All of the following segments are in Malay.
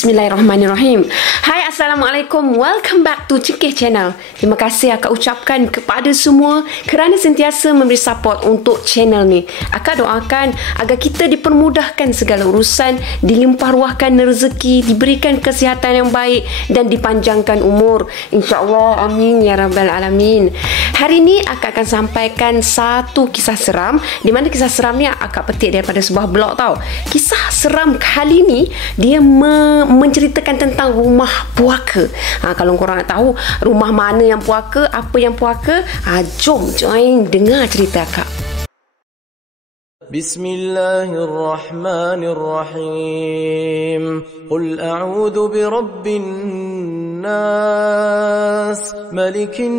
Bismillahirrahmanirrahim. Hai, Assalamualaikum. Welcome back to Cengkeh Channel. Terima kasih akak ucapkan kepada semua kerana sentiasa memberi support untuk channel ni. Akak doakan agar kita dipermudahkan segala urusan, dilimpah ruahkan rezeki, diberikan kesihatan yang baik dan dipanjangkan umur. InsyaAllah. Amin ya Rabbal Alamin. Hari ini akak akan sampaikan satu kisah seram, di mana kisah seram ni akak petik daripada sebuah blog tau. Kisah seram kali ni dia menceritakan tentang rumah puaka. Kalau korang nak tahu rumah mana yang puaka, apa yang puaka, jom join dengar cerita akak. Bismillahirrahmanirrahim. Qul a'udhu birabbin nas, malikin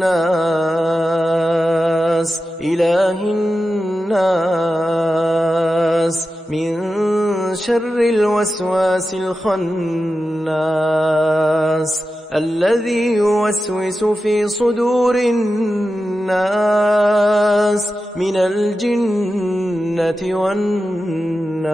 nas, ilahin nas, min syarril waswasil khannas, الذي يوسوس في صدور الناس من الجنة والناس.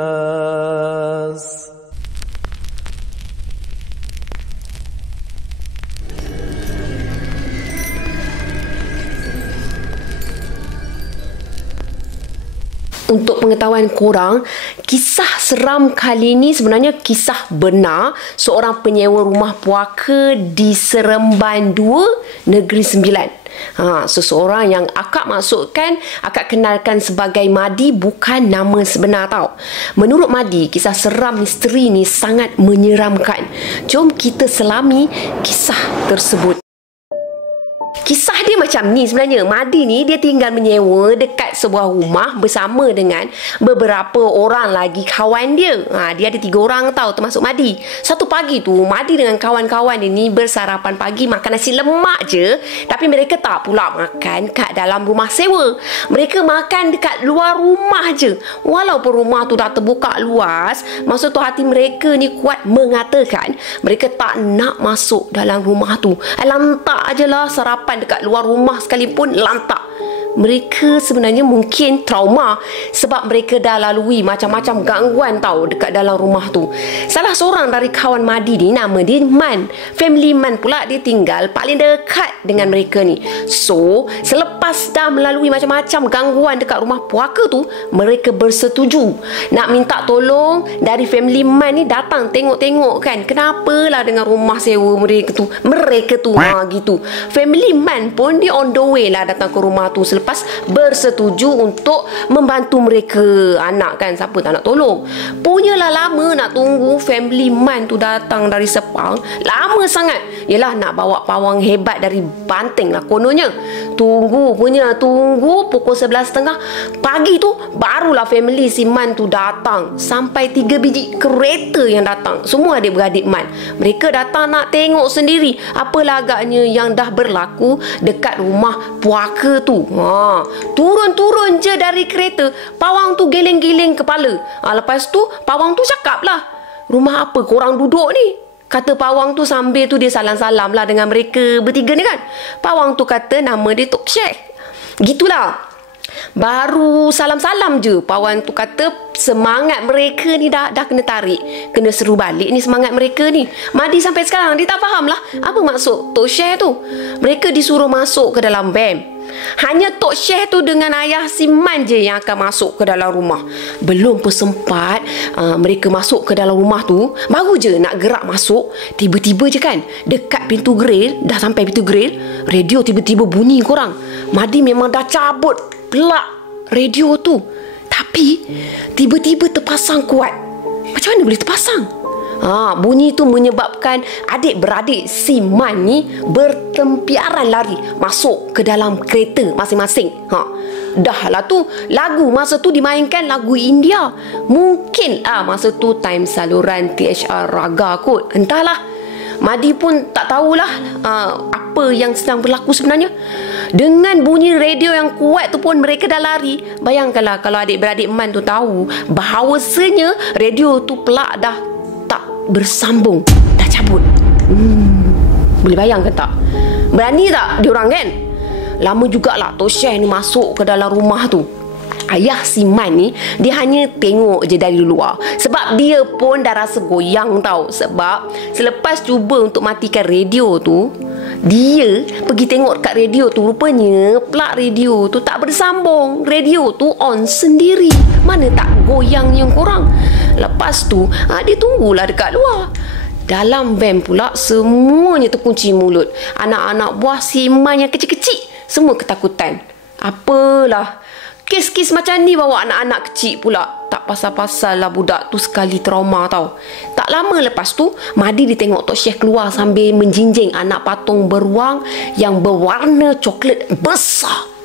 Untuk pengetahuan korang, kisah seram kali ni sebenarnya kisah benar seorang penyewa rumah puaka di Seremban 2, Negeri Sembilan. Seseorang yang akak maksudkan, akak kenalkan sebagai Madi, bukan nama sebenar tau. Menurut Madi, kisah seram misteri ni sangat menyeramkan. Jom kita selami kisah tersebut. Kisah dia macam ni sebenarnya. Madi ni dia tinggal menyewa dekat sebuah rumah bersama dengan beberapa orang lagi kawan dia. Dia ada 3 orang tau, termasuk Madi. Satu pagi tu Madi dengan kawan-kawan dia ni bersarapan pagi makan nasi lemak je. Tapi mereka tak pula makan kat dalam rumah sewa. Mereka makan dekat luar rumah je. Walaupun rumah tu dah terbuka luas, masa tu hati mereka ni kuat mengatakan mereka tak nak masuk dalam rumah tu. Lantak je lah sarapan dekat luar rumah sekalipun, lantak. Mereka sebenarnya mungkin trauma sebab mereka dah lalui macam-macam gangguan tau dekat dalam rumah tu. Salah seorang dari kawan Madi ni nama dia Man. Family Man pula, dia tinggal paling dekat dengan mereka ni. So, selepas dah melalui macam-macam gangguan dekat rumah puaka tu, mereka bersetuju nak minta tolong dari family Man ni datang tengok-tengok kan. Kenapalah dengan rumah sewa mereka tu. Gitu. Family Man pun dia on the way lah datang ke rumah tu selepas bersetuju untuk membantu mereka. Anak kan, siapa tak nak tolong. Punyalah lama nak tunggu family Man tu datang dari Sepang. Lama sangat. Yelah, nak bawa pawang hebat dari Banting lah kononnya. Tunggu pukul 11.30 pagi tu barulah family si Man tu datang. Sampai 3 biji kereta yang datang. Semua adik-beradik Man. Mereka datang nak tengok sendiri apa agaknya yang dah berlaku dekat rumah puaka tu. Turun-turun je dari kereta, pawang tu geleng-geleng kepala. Lepas tu pawang tu cakap lah, "Rumah apa korang duduk ni?" Kata pawang tu sambil tu dia salam-salam lah dengan mereka bertiga ni kan. Pawang tu kata nama dia Tok Syekh. Gitulah. Baru salam-salam je, pawang tu kata semangat mereka ni dah kena tarik. Kena seru balik ni semangat mereka ni. Madi sampai sekarang dia tak faham lah apa maksud Tok Syekh tu. Mereka disuruh masuk ke dalam van. Hanya Tok Syekh tu dengan ayah si Man je yang akan masuk ke dalam rumah. Belum pun sempat mereka masuk ke dalam rumah tu, baru je nak gerak masuk, tiba-tiba je kan dekat pintu grill, dah sampai pintu grill, radio tiba-tiba bunyi korang. Madi memang dah cabut pelak radio tu, tapi tiba-tiba terpasang kuat. Macam mana boleh terpasang? Bunyi tu menyebabkan adik-beradik si Man ni bertempiaran lari masuk ke dalam kereta masing-masing. Dah lah tu, lagu masa tu dimainkan lagu India. Mungkin masa tu time saluran THR Raga kot. Entahlah. Madi pun tak tahulah apa yang sedang berlaku sebenarnya. Dengan bunyi radio yang kuat tu pun mereka dah lari. Bayangkanlah kalau adik-beradik Man tu tahu bahawasanya radio tu pelak dah tak bersambung, dah cabut. Boleh bayangkan tak? Berani tak diorang kan? Lama jugalah Tok Syekh ni masuk ke dalam rumah tu. ayah si Man ni, dia hanya tengok je dari luar. Sebab dia pun dah rasa goyang tau. Sebab selepas cuba untuk matikan radio tu, dia pergi tengok dekat radio tu, rupanya plug radio tu tak bersambung. Radio tu on sendiri. Mana tak goyangnya korang. Lepas tu dia tunggulah dekat luar. Dalam van pula semuanya terkunci mulut. Anak-anak buah si Man yang kecil-kecil semua ketakutan. Apalah, kes-kes macam ni bawa anak-anak kecil pula. Tak pasal-pasal lah budak tu sekali trauma tau. Tak lama lepas tu, Madi ditengok Tok Syekh keluar sambil menjinjing anak patung beruang yang berwarna coklat besar.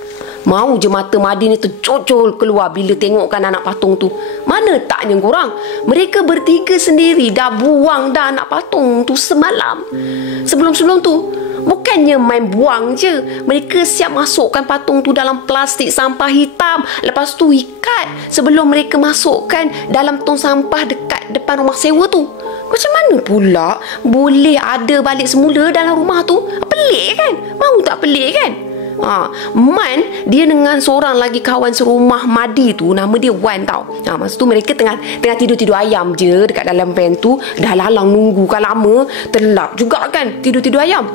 Mau je mata Madi ni tercocol keluar bila tengokkan anak patung tu. Mana taknya korang? Mereka bertiga sendiri dah buang dah anak patung tu semalam. Sebelum-sebelum tu, bukannya main buang je. Mereka siap masukkan patung tu dalam plastik sampah hitam. Lepas tu ikat sebelum mereka masukkan dalam tong sampah dekat depan rumah sewa tu. Macam mana pula boleh ada balik semula dalam rumah tu? Pelik kan? Mau tak pelik kan? Man dia dengan seorang lagi kawan serumah Madi tu, nama dia Wan tau. Masa tu mereka tengah tidur-tidur ayam je dekat dalam van tu. Dah lalang nunggu kan lama, terlap juga kan tidur-tidur ayam.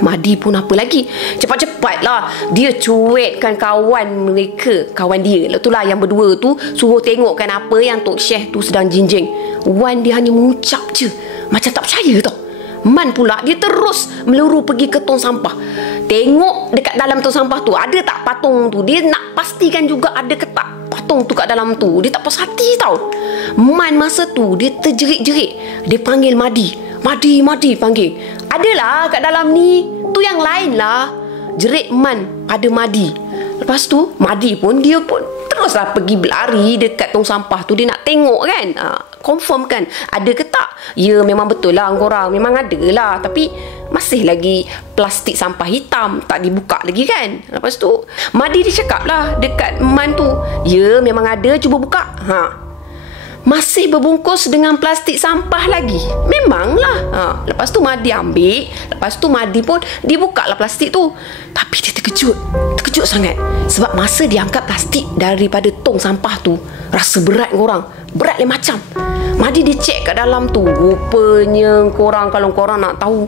Madi pun apa lagi, cepat-cepat lah dia cuitkan kawan mereka, kawan dia itulah yang berdua tu, suruh tengokkan apa yang Tok Syekh tu sedang jinjing. Wan dia hanya mengucap je macam tak percaya tau. Man pula dia terus meluru pergi ke tong sampah. Tengok dekat dalam tong sampah tu ada tak patung tu. Dia nak pastikan juga ada ke tak patung tu kat dalam tu. Dia tak puas hati tau. Man masa tu dia terjerit-jerit. Dia panggil Madi. Madi panggil. Adalah kat dalam ni. Tu yang lain lah. Jerit Man pada Madi. Lepas tu Madi pun dia pun teruslah pergi berlari dekat tong sampah tu. Dia nak tengok kan, confirm kan ada ke tak. Ya memang betul lah korang, memang ada lah. Tapi masih lagi plastik sampah hitam, tak dibuka lagi kan. Lepas tu Madi dia cakap lah dekat Man tu, ya memang ada, cuba buka. Masih berbungkus dengan plastik sampah lagi. Memanglah. Lepas tu Madi ambil. Lepas tu Madi pun dibuka lah plastik tu. Tapi dia terkejut sangat. Sebab masa dia angkat plastik daripada tong sampah tu, rasa berat korang. Berat lain macam. Madi dia cek kat dalam tu. Rupanya korang, kalau korang nak tahu,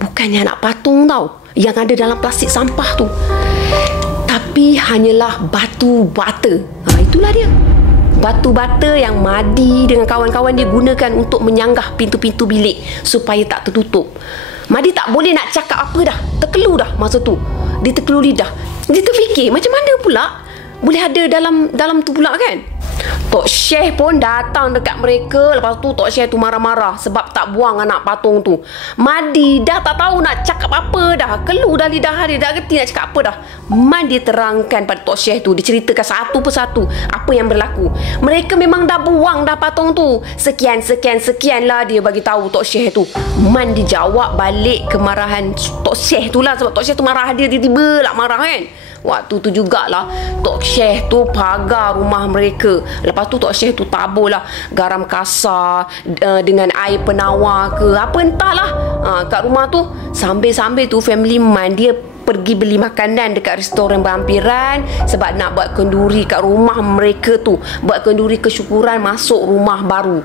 bukannya anak patung tau yang ada dalam plastik sampah tu, tapi hanyalah batu bata. Itulah dia. Batu bata yang Madi dengan kawan-kawan dia gunakan untuk menyanggah pintu-pintu bilik supaya tak tertutup. Madi tak boleh nak cakap apa dah. Terkelu dah masa tu. Dia terkelu lidah. Dia terfikir macam mana pula boleh ada dalam tu pula kan. Tok Syekh pun datang dekat mereka. Lepas tu Tok Syekh tu marah-marah sebab tak buang anak patung tu. Madi dah tak tahu nak cakap apa dah. Kelu dah lidah dia, dah reti nak cakap apa dah. Man dia terangkan pada Tok Syekh tu. Dia ceritakan satu persatu apa yang berlaku. Mereka memang dah buang dah patung tu. Sekian lah dia bagi tahu Tok Syekh tu. Man dia jawab balik kemarahan Tok Syekh tu lah. Sebab Tok Syekh tu marah dia, tiba-tiba lah marah kan. Waktu tu jugalah Tok Syekh tu pagar rumah mereka. Lepas tu Tok Syekh tu taburlah garam kasar dengan air penawar ke apa entahlah kat rumah tu. Sambil-sambil tu family Man dia pergi beli makanan dekat restoran berhampiran sebab nak buat kenduri kat rumah mereka tu. Buat kenduri kesyukuran masuk rumah baru.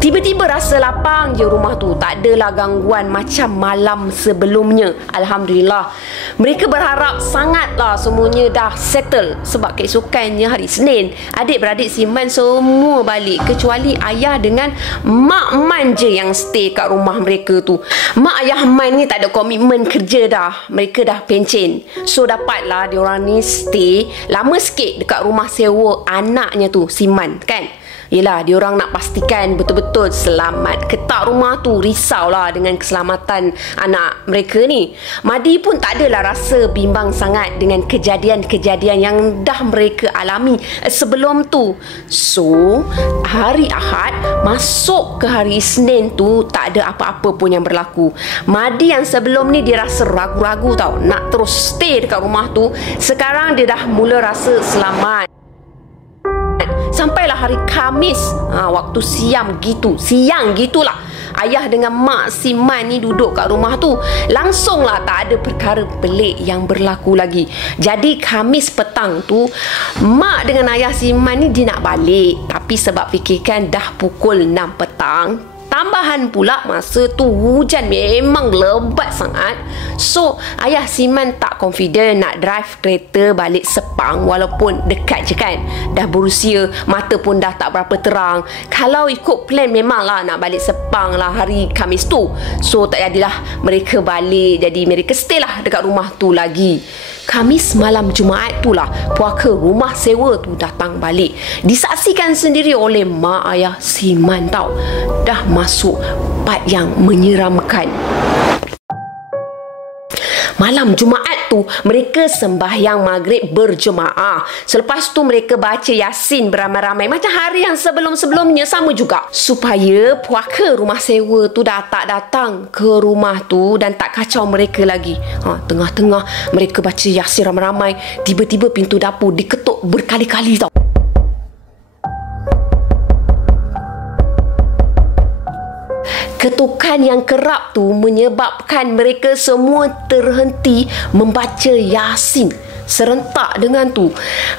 Tiba-tiba rasa lapang je rumah tu. Tak adalah gangguan macam malam sebelumnya. Alhamdulillah. Mereka berharap sangatlah semuanya dah settle. Sebab keesokannya hari Senin, adik-beradik si Man semua balik. Kecuali ayah dengan mak Man je yang stay kat rumah mereka tu. Mak ayah Man ni tak ada komitmen kerja dah. Mereka dah pencen. So dapatlah diorang ni stay lama sikit dekat rumah sewa anaknya tu, si Man kan. Yelah, diorang nak pastikan betul-betul selamat. Ketak rumah tu risaulah dengan keselamatan anak mereka ni. Madi pun tak adalah rasa bimbang sangat dengan kejadian-kejadian yang dah mereka alami sebelum tu. So, hari Ahad masuk ke hari Isnin tu tak ada apa-apa pun yang berlaku. Madi yang sebelum ni dia rasa ragu-ragu tau nak terus stay dekat rumah tu, sekarang dia dah mula rasa selamat. Sampai Sampailah hari Khamis, waktu siang gitulah, ayah dengan mak si Man ni duduk kat rumah tu. Langsunglah tak ada perkara pelik yang berlaku lagi. Jadi Khamis petang tu, mak dengan ayah si Man ni dia nak balik, tapi sebab fikirkan dah pukul 6 petang, tambahan pula masa tu hujan memang lebat sangat. So ayah Siman tak confident nak drive kereta balik Sepang, walaupun dekat je kan. Dah berusia, mata pun dah tak berapa terang. Kalau ikut plan memanglah nak balik Sepang lah hari Khamis tu. So tak jadilah mereka balik, jadi mereka stay lah dekat rumah tu lagi. Khamis malam Jumaat tu lah puaka rumah sewa tu datang balik. Disaksikan sendiri oleh mak ayah Siman tau. Dah masuk part yang menyeramkan. Malam Jumaat tu mereka sembahyang maghrib berjemaah. Selepas tu mereka baca Yasin beramai-ramai macam hari yang sebelum-sebelumnya sama juga. Supaya puaka rumah sewa tu dah tak datang ke rumah tu dan tak kacau mereka lagi. Tengah-tengah mereka baca Yasin ramai-ramai, tiba-tiba pintu dapur diketuk berkali-kali tau. Ketukan yang kerap tu menyebabkan mereka semua terhenti membaca Yasin. Serentak dengan tu,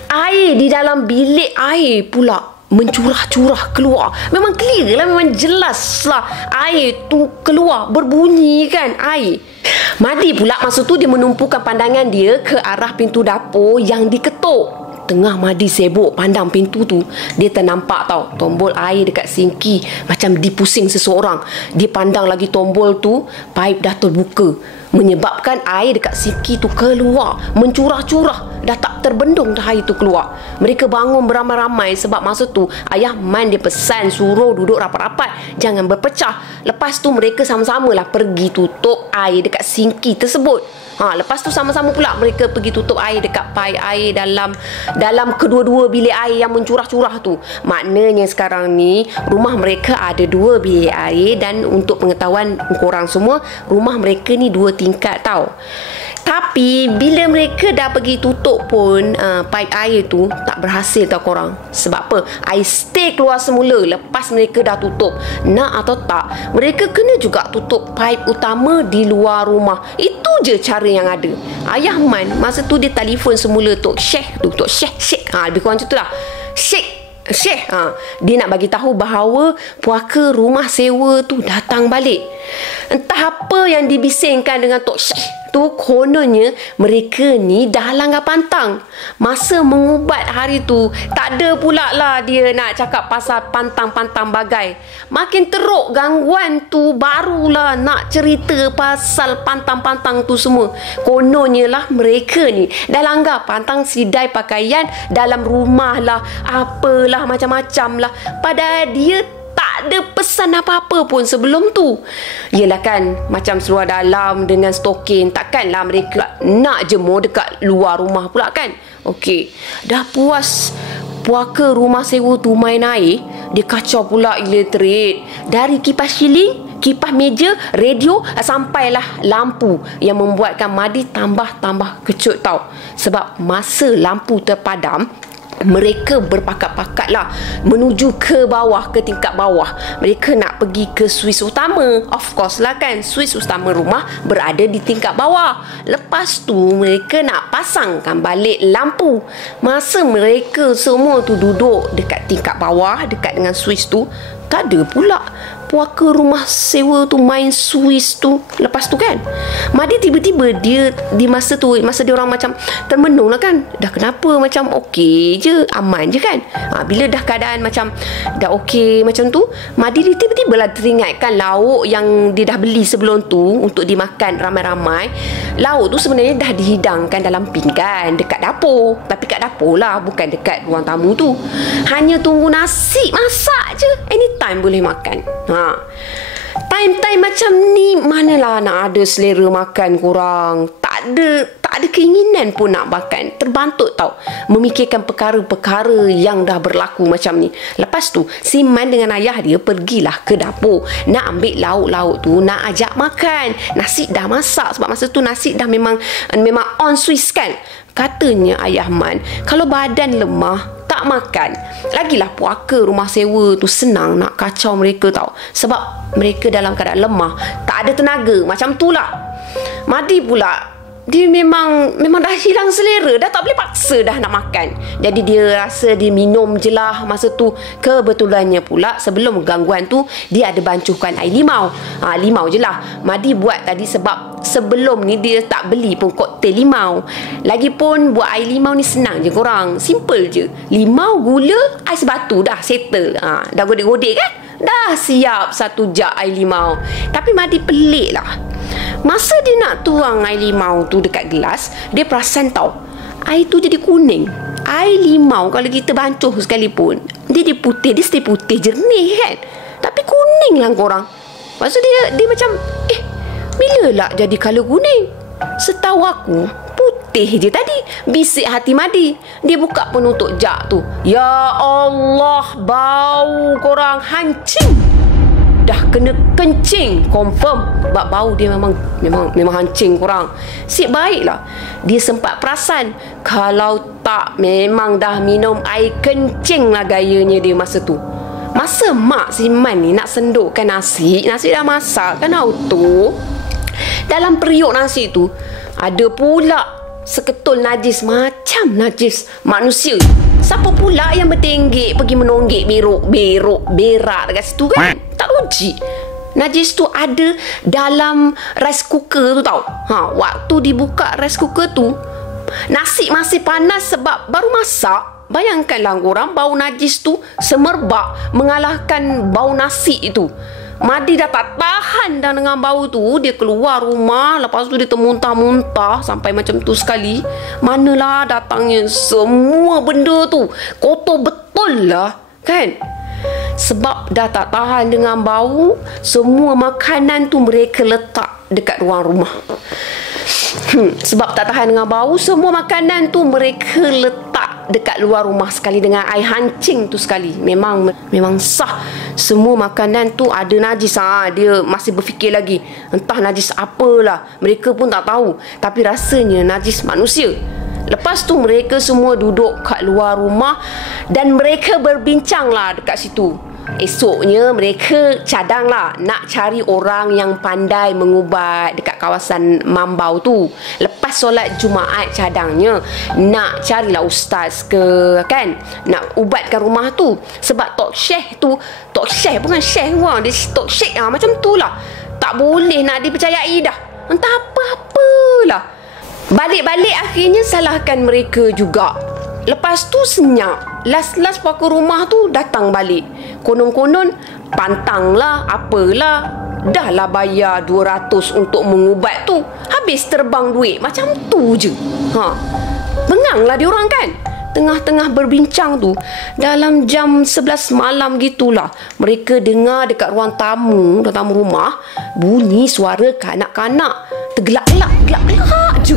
air di dalam bilik air pula mencurah-curah keluar. Memang clear lah, memang jelas lah air tu keluar, berbunyi kan air. Madi pula masa tu dia menumpukan pandangan dia ke arah pintu dapur yang diketuk. Tengah Madi sibuk pandang pintu tu, dia ternampak tau tombol air dekat sinki macam dipusing seseorang. Dia pandang lagi tombol tu, paip dah terbuka, menyebabkan air dekat sinki tu keluar, mencurah-curah. Dah tak terbendung dah air tu keluar. Mereka bangun beramai-ramai sebab masa tu ayah Man dia pesan suruh duduk rapat-rapat, jangan berpecah. Lepas tu mereka sama-samalah pergi tutup air dekat sinki tersebut. Lepas tu sama-sama pula mereka pergi tutup air dekat paip air dalam kedua-dua bilik air yang mencurah-curah tu. Maknanya sekarang ni rumah mereka ada 2 bilik air, dan untuk pengetahuan korang semua, rumah mereka ni 2 tingkat tau. Tapi bila mereka dah pergi tutup pun paip air tu tak berhasil tau korang. Sebab apa? Air stay keluar semula lepas mereka dah tutup. Nak atau tak, mereka kena juga tutup paip utama di luar rumah. Itu je cara yang ada. Ayah Man masa tu dia telefon semula Tok Syekh tu, Tok Syekh. Lebih kurang macam tu lah. Syekh, dia nak bagi tahu bahawa puaka rumah sewa tu datang balik. Entah apa yang dibisingkan dengan Tok Syekh tu, kononnya mereka ni dah langgar pantang. Masa mengubat hari tu, tak ada pula lah dia nak cakap pasal pantang-pantang bagai. Makin teruk gangguan tu, barulah nak cerita pasal pantang-pantang tu semua. Kononnya lah mereka ni dah langgar pantang sidai pakaian dalam rumah lah, apalah macam-macam lah. Padahal dia tak ada pesan apa-apa pun sebelum tu. Yelah kan, macam seluar dalam dengan stokin, takkanlah mereka nak jemur dekat luar rumah pula kan. Okey, dah puas puaka rumah sewa tu main air, dia kacau pula elektrik. Dari kipas siling, kipas meja, radio, sampailah lampu, yang membuatkan Madi tambah kecut tau. Sebab masa lampu terpadam, mereka berpakat-pakat lah menuju ke bawah, ke tingkat bawah. Mereka nak pergi ke suis utama. Of course lah kan, suis utama rumah berada di tingkat bawah. Lepas tu mereka nak pasangkan balik lampu. Masa mereka semua tu duduk dekat tingkat bawah, dekat dengan suis tu, tak ada pula puaka rumah sewa tu main suis tu. Lepas tu kan, Madi tiba-tiba dia di masa tu, masa dia orang macam termenung lah kan, dah kenapa macam okey je, aman je kan. Bila dah keadaan macam dah okey macam tu, Madi dia tiba-tiba lah teringatkan lauk yang dia dah beli sebelum tu untuk dimakan ramai-ramai. Lauk tu sebenarnya dah dihidangkan dalam pinggan dekat dapur, tapi kat dapur lah, bukan dekat ruang tamu tu. Hanya tunggu nasi masak je, anytime boleh makan. Time-time macam ni manalah nak ada selera makan korang. Tak ada keinginan pun nak makan. Terbantut tau memikirkan perkara-perkara yang dah berlaku macam ni. Lepas tu si Man dengan ayah dia pergilah ke dapur nak ambil lauk-lauk tu, nak ajak makan. Nasi dah masak sebab masa tu nasi dah memang on Swiss kan. Katanya ayah Man, kalau badan lemah tak makan. Lagilah puaka rumah sewa tu senang nak kacau mereka tau. Sebab mereka dalam keadaan lemah, tak ada tenaga. Macam tu lah. Madi pula, dia memang dah hilang selera, dah tak boleh paksa dah nak makan. Jadi dia rasa dia minum je lah masa tu. Kebetulannya pula sebelum gangguan tu dia ada bancuhkan air limau. Limau je lah Madi buat tadi, sebab sebelum ni dia tak beli pun koktel limau. Lagipun buat air limau ni senang je korang, simple je. Limau, gula, ais batu, dah settle. Dah godek-godek kan, dah siap satu jug air limau. Tapi Madi pelik lah. Masa dia nak tuang air limau tu dekat gelas, dia perasan tau, air tu jadi kuning. Air limau kalau kita bancuh sekalipun, dia putih, dia stay putih jernih kan. Tapi kuning lah korang. Lepas tu dia macam, bila lah jadi colour kuning? Setahu aku, putih je tadi. Bisik hati Madi. Dia buka penutup jug tu. Ya Allah, bau korang, hancing. Dah kena kencing confirm. Sebab bau dia memang hancing korang. Sip baiklah dia sempat perasan, kalau tak memang dah minum air kencing lah gayanya dia masa tu. Masa mak si Man ni nak sendukkan nasi dah masak kan auto. Dalam periuk nasi tu ada pula seketul najis, macam najis manusia. Siapa pula yang bertenggek pergi menonggek berak dekat situ kan? Tak logik. Najis tu ada dalam rice cooker tu tau. Waktu dibuka rice cooker tu, nasi masih panas sebab baru masak. Bayangkanlah korang, bau najis tu semerbak mengalahkan bau nasi itu. Madi dah tak tahan dah dengan bau tu. Dia keluar rumah. Lepas tu dia termuntah-muntah sampai macam tu sekali. Manalah datangnya semua benda tu. Kotor betul lah kan. Sebab dah tak tahan dengan bau, semua makanan tu mereka letak dekat ruang rumah. Sebab tak tahan dengan bau, semua makanan tu mereka letak dekat luar rumah sekali dengan air hancing tu sekali. Memang sah. Semua makanan tu ada najis. Dia masih berfikir lagi, entah najis apalah. Mereka pun tak tahu. Tapi rasanya najis manusia. Lepas tu mereka semua duduk kat luar rumah dan mereka berbincang lah dekat situ. Esoknya mereka cadang lah nak cari orang yang pandai mengubat dekat kawasan Mambau tu. Lepas solat Jumaat cadangnya nak carilah ustaz ke kan, nak ubatkan rumah tu. Sebab Tok Syekh tu, Tok Syekh bukan Syekh orang, dia Tok Syekh macam tu lah. Tak boleh nak dipercayai dah. Entah apa-apalah. Balik-balik akhirnya salahkan mereka juga. Lepas tu senyap. Last puaka rumah tu datang balik. Konon-konon pantang lah, apalah. Dah lah bayar 200 untuk mengubat tu. Habis terbang duit. Macam tu je. Bengang lah diorang kan. Tengah-tengah berbincang tu, dalam jam 11 malam gitulah, mereka dengar dekat ruang tamu, rumah, bunyi suara kanak-kanak. Tergelak-gelak je.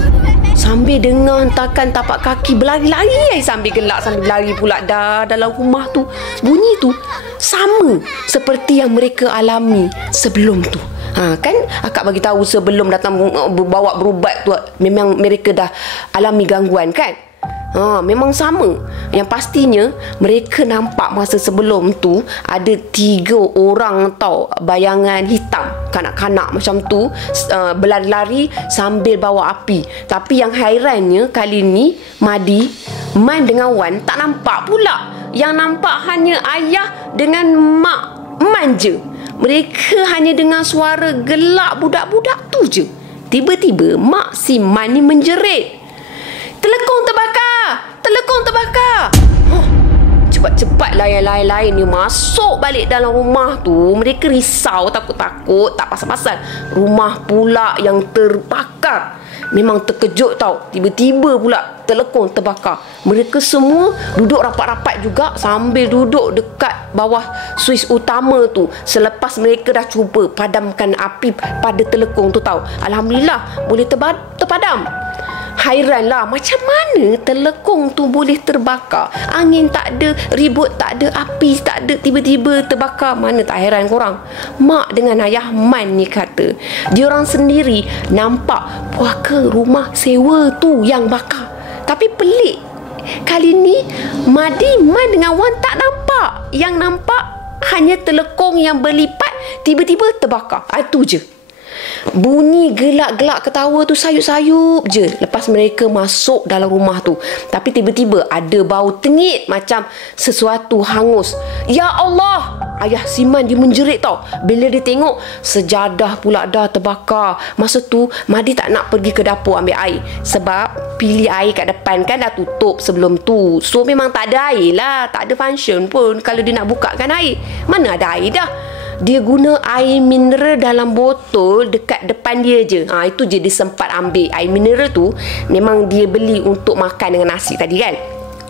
Sambil dengar hentakan tapak kaki berlari-lari sambil gelak, sambil berlari pula dalam rumah tu. Bunyi tu sama seperti yang mereka alami sebelum tu. Kan akak bagi tahu sebelum datang bawa berubat tu memang mereka dah alami gangguan kan. Memang sama. Yang pastinya mereka nampak masa sebelum tu ada 3 orang tau, bayangan hitam, kanak-kanak macam tu, berlari-lari sambil bawa api. Tapi yang hairannya kali ni Madi, Man dengan Wan tak nampak pula. Yang nampak hanya ayah dengan mak Man je. Mereka hanya dengar suara gelak budak-budak tu je. Tiba-tiba mak si Man ni menjerit, "Telekong terbakar!" Cepat-cepatlah yang lain-lain ni masuk balik dalam rumah tu. Mereka risau, takut-takut, tak pasal-pasal. Rumah pula yang terbakar. Memang terkejut tau. Tiba-tiba pula telekong terbakar. Mereka semua duduk rapat-rapat juga sambil duduk dekat bawah suis utama tu. Selepas mereka dah cuba padamkan api pada telekong tu tau. Alhamdulillah boleh terpadam. Hairanlah, macam mana telekong tu boleh terbakar? Angin tak ada, ribut tak ada, api tak ada, tiba-tiba terbakar. Mana tak hairan korang? Mak dengan ayah Man ni kata diorang sendiri nampak puaka rumah sewa tu yang bakar. Tapi pelik, kali ni Madi main dengan Wan tak nampak. Yang nampak hanya telekong yang berlipat tiba-tiba terbakar. Itu je. Bunyi gelak-gelak ketawa tu sayup-sayup je lepas mereka masuk dalam rumah tu. Tapi tiba-tiba ada bau tengit macam sesuatu hangus. Ya Allah! Ayah Siman dia menjerit tau. Bila dia tengok sejadah pula dah terbakar. Masa tu Madi tak nak pergi ke dapur ambil air. Sebab pilih air kat depan kan dah tutup sebelum tu. So memang tak ada air lah. Tak ada function pun kalau dia nak bukakan air. Mana ada air dah. Dia guna air mineral dalam botol dekat depan dia je. Itu je dia sempat ambil. Air mineral tu memang dia beli untuk makan dengan nasi tadi kan.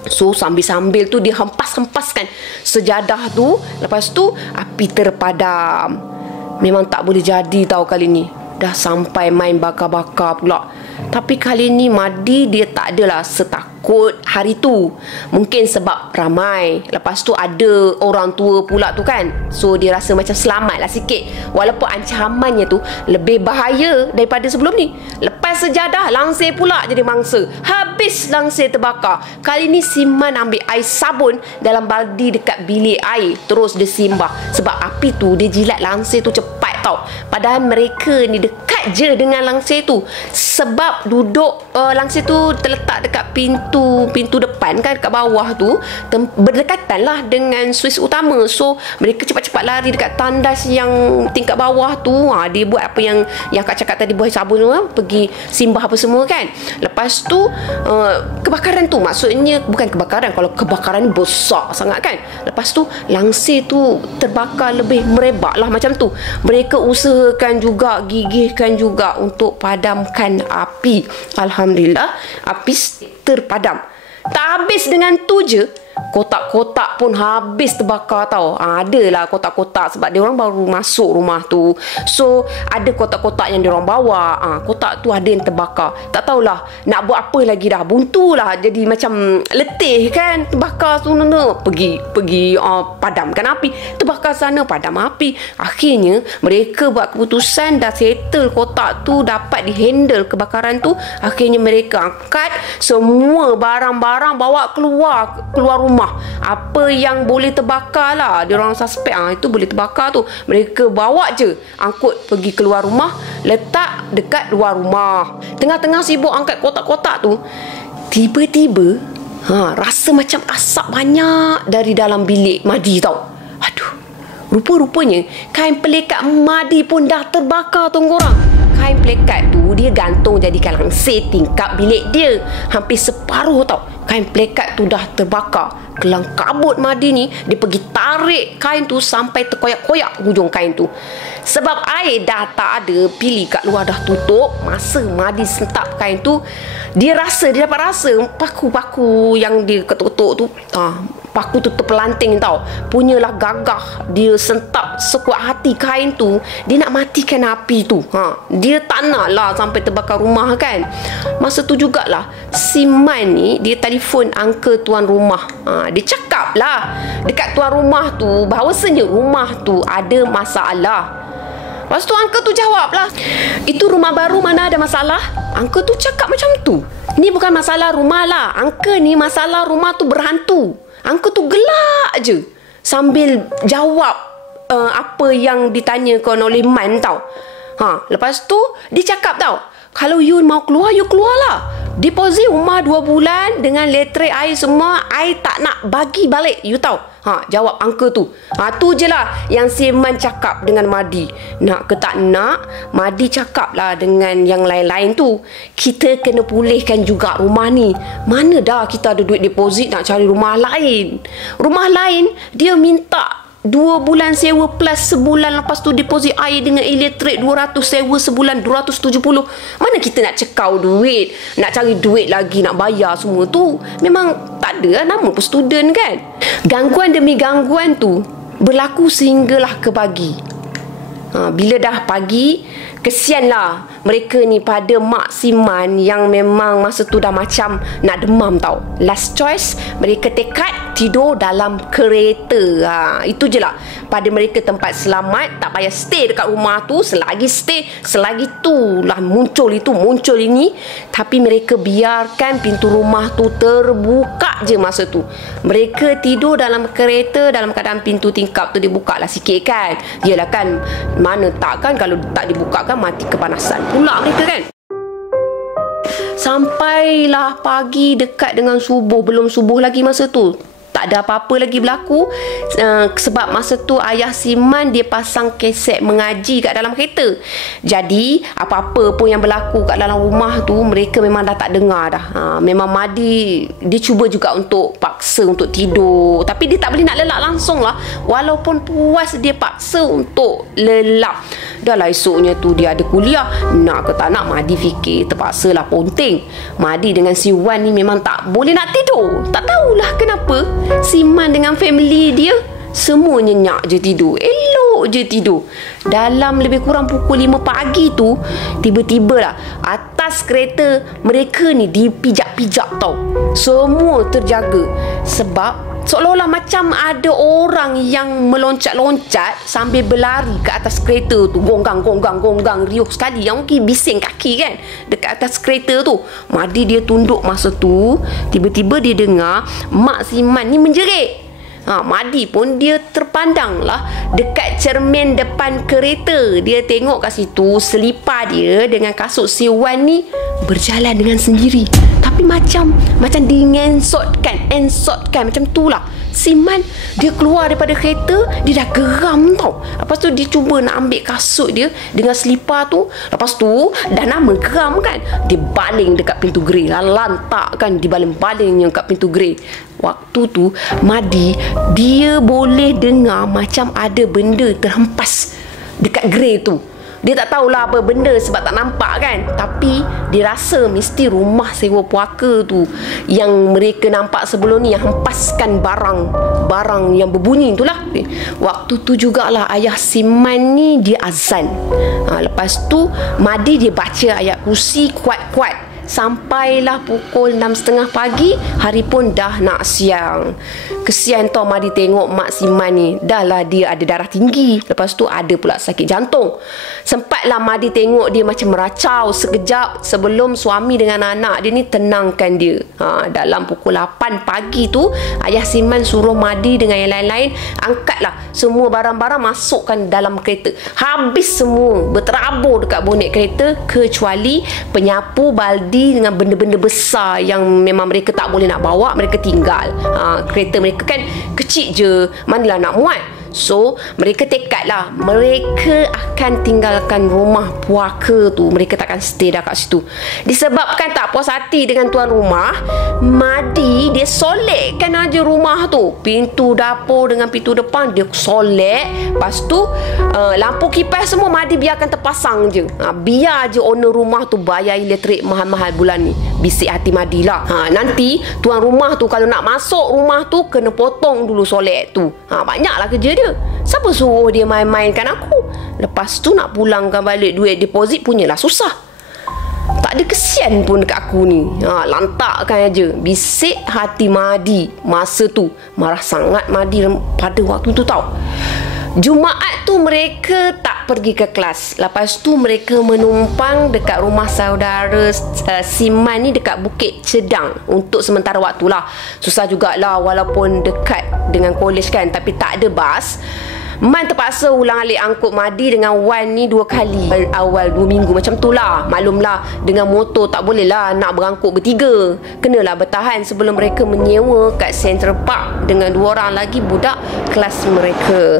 So sambil-sambil tu dia hempas-hempaskan sejadah tu. Lepas tu api terpadam. Memang tak boleh jadi tau kali ni. Dah sampai main bakar-bakar pula. Tapi kali ni Madi dia tak adalah setakut hari tu. Mungkin sebab ramai. Lepas tu ada orang tua pula tu kan. So dia rasa macam selamat lah sikit. Walaupun ancamannya tu lebih bahaya daripada sebelum ni. Lepas sejadah langsir pula jadi mangsa. Habis langsir terbakar. Kali ni Siman ambil air sabun dalam baldi dekat bilik air. Terus dia simbah. Sebab api tu dia jilat langsir tu cepat tau. Padahal mereka ni dekat je dengan langsir tu. Sebab duduk langsir tu terletak dekat pintu depan kan, kat bawah tu berdekatan lah dengan suis utama. So mereka cepat-cepat lari dekat tandas yang tingkat bawah tu. Dia buat apa yang Kak cakap tadi, buah sabun tu, pergi simbah apa semua kan. Lepas tu kebakaran tu, maksudnya bukan kebakaran, kalau kebakaran ni besar sangat kan. Lepas tu langsir tu terbakar lebih merebak lah macam tu. Mereka usahakan juga, gigihkan juga untuk padamkan api. Alhamdulillah api terpadam. Tak habis dengan tu je, kotak-kotak pun habis terbakar tau. Adalah kotak-kotak sebab dia orang baru masuk rumah tu. So ada kotak-kotak yang dia orang bawa. Kotak tu ada yang terbakar. Tak tahulah nak buat apa lagi dah. Buntu lah. Jadi macam letih kan. Terbakar tu pergi padamkan api. Terbakar sana padam api. Akhirnya mereka buat keputusan dah settle kotak tu dapat dihandle kebakaran tu. Akhirnya mereka angkat semua barang-barang bawa keluar rumah. Apa yang boleh terbakar lah, dia orang suspek itu boleh terbakar tu, mereka bawa je, angkut pergi keluar rumah, letak dekat luar rumah. Tengah-tengah sibuk angkat kotak-kotak tu, tiba-tiba rasa macam asap banyak dari dalam bilik Madi tau. Aduh, rupa-rupanya kain pelikat Madi pun dah terbakar tu korang. Kain pelikat tu dia gantung jadikan langsir tingkap bilik dia. Hampir separuh tau kain pelikat tu dah terbakar. Kelang kabut Madi ni, dia pergi tarik kain tu sampai terkoyak-koyak hujung kain tu. Sebab air dah tak ada, pilih kat luar dah tutup. Masa Madi sentap kain tu, dia dapat rasa paku-paku yang dia ketuk-ketuk tu, paku tu terpelanting tau. Punyalah gagah dia sentap sekuat hati kain tu. Dia nak matikan api tu. Dia tak nak lah sampai terbakar rumah kan. Masa tu jugalah Siman ni dia telefon angka tuan rumah. Dia cakap lah dekat tuan rumah tu bahawasanya rumah tu ada masalah. Lepas tu angka tu jawab lah, itu rumah baru mana ada masalah. Angka tu cakap macam tu. Ni bukan masalah rumah lah, angka ni masalah rumah tu berhantu. Angka tu gelak je sambil jawab apa yang ditanyakan oleh Man tau. Lepas tu dia cakap tau, kalau you mau keluar, you keluar lah. Deposit rumah 2 bulan dengan elektrik air semua, I tak nak bagi balik you tahu. Jawab angka tu. Tu je lah yang Siman cakap dengan Madi. Nak ke tak nak, Madi cakap lah dengan yang lain-lain tu, kita kena pulihkan juga rumah ni. Mana dah kita ada duit deposit nak cari rumah lain. Rumah lain dia minta 2 bulan sewa plus sebulan lepas tu deposit air dengan elektrik 200, sewa sebulan 270. Mana kita nak cekau duit, nak cari duit lagi, nak bayar semua tu. Memang tak ada lah, nama pun student kan. Gangguan demi gangguan tu berlaku sehinggalah ke pagi. Bila dah pagi, kesianlah mereka ni pada Mak Siman yang memang masa tu dah macam nak demam tau. Last choice, mereka tekad tidur dalam kereta. Itu je lah. Pada mereka tempat selamat, tak payah stay dekat rumah tu. Selagi stay, selagi tu lah muncul itu, muncul ini. Tapi mereka biarkan pintu rumah tu terbuka je masa tu. Mereka tidur dalam kereta dalam keadaan pintu tingkap tu dibuka lah sikit kan. Yelah kan, mana tak kan, kalau tak dibuka kan mati kepanasan pula mereka kan. Sampailah pagi dekat dengan subuh, belum subuh lagi masa tu. Tak ada apa-apa lagi berlaku. Sebab masa tu ayah Siman dia pasang kaset mengaji kat dalam kereta. Jadi apa-apa pun yang berlaku kat dalam rumah tu, mereka memang dah tak dengar dah. Memang Madi dia cuba juga untuk paksa untuk tidur, tapi dia tak boleh nak lelap langsung lah. Walaupun puas, dia paksa untuk lelap. Dah lah esoknya tu dia ada kuliah. Nak ke tak nak, Madi fikir terpaksa lah ponting. Madi dengan si Wan ni memang tak boleh nak tidur. Tak tahulah kenapa. Siman dengan family dia semua nyenyak je tidur, elok je tidur. Dalam lebih kurang pukul 5 pagi tu, tiba-tiba lah atas kereta mereka ni dipijak-pijak tau. Semua terjaga. Sebab seolah-olah macam ada orang yang meloncat-loncat sambil berlari ke atas kereta tu. Gonggang, riuh sekali. Yang mungkin bising kaki kan dekat atas kereta tu. Madi dia tunduk masa tu, tiba-tiba dia dengar Mak Siman ni menjerit. Madi pun dia terpandang lah dekat cermin depan kereta. Dia tengok kat situ selipar dia dengan kasut si Wan ni berjalan dengan sendiri. Tapi macam ensotkan macam tu lah. Siman dia keluar daripada kereta, dia dah geram tau. Lepas tu dia cuba nak ambil kasut dia dengan selipar tu. Lepas tu dah nama geram kan, dia baling dekat pintu gerai, lantak kan, dibaling-balingnya kat pintu gerai. Waktu tu Madi dia boleh dengar macam ada benda terhempas dekat gerai tu. Dia tak tahulah apa benda sebab tak nampak kan. Tapi dia rasa mesti rumah sewa puaka tu yang mereka nampak sebelum ni, yang hempaskan barang yang berbunyi tu lah. Waktu tu jugalah ayah Siman ni dia azan. Lepas tu Madi dia baca ayat kursi kuat-kuat. Sampailah pukul 6.30 pagi, hari pun dah nak siang. Kesian tau Madi tengok Mak Siman ni. Dah lah dia ada darah tinggi, lepas tu ada pula sakit jantung. Sempatlah Madi tengok dia macam meracau sekejap sebelum suami dengan anak dia ni tenangkan dia. Dalam pukul 8 pagi tu, ayah Siman suruh Madi dengan yang lain-lain angkatlah semua barang-barang, masukkan dalam kereta. Habis semua berterabur dekat bonet kereta, kecuali penyapu, baldi dengan benda-benda besar yang memang mereka tak boleh nak bawa, mereka tinggal. Kereta mereka kan kecil je, manalah nak muat. So mereka tekadlah mereka akan tinggalkan rumah puaka tu. Mereka takkan stay dah kat situ. Disebabkan tak puas hati dengan tuan rumah, Madi dia solekkan aja rumah tu. Pintu dapur dengan pintu depan dia solek. Lepas tu lampu kipas semua Madi biarkan terpasang je. Biar je owner rumah tu bayar elektrik mahal-mahal bulan ni. Bisik hati Madi lah. Nanti tuan rumah tu kalau nak masuk rumah tu kena potong dulu solek tu. Banyaklah kerja dia. Siapa suruh dia main-mainkan aku? Lepas tu nak pulangkan balik duit deposit punyalah susah. Tak ada kesian pun dekat aku ni. Lantakkan aja. Bisik hati Madi masa tu. Marah sangat Madi pada waktu tu tau. Jumaat tu mereka tak pergi ke kelas. Lepas tu mereka menumpang dekat rumah saudara Siman ni dekat Bukit Cedang untuk sementara waktu lah. Susah jugalah walaupun dekat dengan kolej kan, tapi tak ada bas. Man terpaksa ulang alik angkut Madi dengan Wan ni 2 kali. Awal 2 minggu macam tu lah. Maklumlah dengan motor tak boleh lah nak berangkut bertiga. Kenalah bertahan sebelum mereka menyewa kat Central Park dengan 2 orang lagi budak kelas mereka.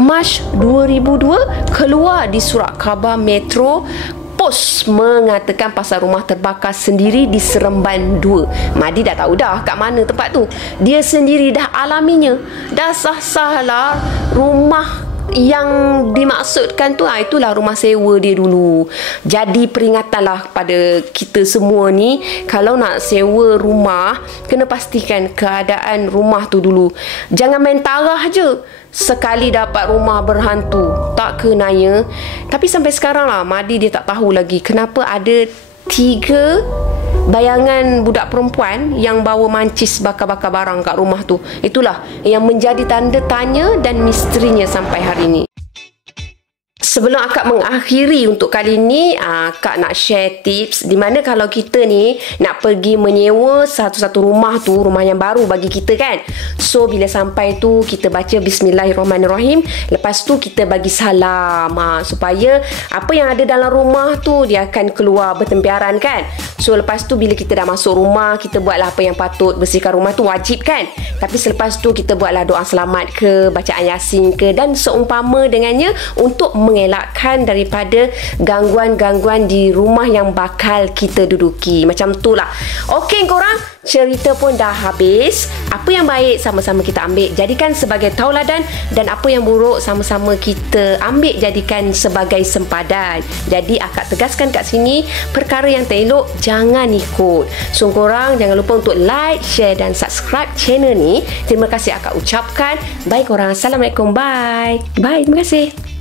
Mac 2002 keluar di surat khabar Metro Pos mengatakan pasal rumah terbakar sendiri di Seremban 2. Madi dah tahu dah kat mana tempat tu. Dia sendiri dah alaminya. Dah sah-sah lah rumah yang dimaksudkan tu itulah rumah sewa dia dulu. Jadi peringatanlah kepada kita semua ni, kalau nak sewa rumah kena pastikan keadaan rumah tu dulu. Jangan main tarah je. Sekali dapat rumah berhantu tak kenanya. Tapi sampai sekarang lah Madi dia tak tahu lagi kenapa ada 3 bayangan budak perempuan yang bawa mancis bakar-bakar barang kat rumah tu. Itulah yang menjadi tanda tanya dan misterinya sampai hari ini. Sebelum akak mengakhiri untuk kali ni, akak nak share tips di mana kalau kita ni nak pergi menyewa satu-satu rumah tu, rumah yang baru bagi kita kan. So bila sampai tu kita baca Bismillahirrahmanirrahim. Lepas tu kita bagi salam supaya apa yang ada dalam rumah tu dia akan keluar bertempiaran kan. So lepas tu bila kita dah masuk rumah, kita buatlah apa yang patut, bersihkan rumah tu wajib kan. Tapi selepas tu kita buatlah doa selamat ke, bacaan Yasin ke dan seumpama dengannya untuk mengelakkan daripada gangguan-gangguan di rumah yang bakal kita duduki. Macam tu lah. Okey korang, cerita pun dah habis. Apa yang baik sama-sama kita ambil jadikan sebagai tauladan, dan apa yang buruk sama-sama kita ambil jadikan sebagai sempadan. Jadi akak tegaskan kat sini, perkara yang tak elok jangan ikut. So korang jangan lupa untuk like, share dan subscribe channel ni. Terima kasih akak ucapkan. Baik korang, Assalamualaikum. Bye. Bye, terima kasih.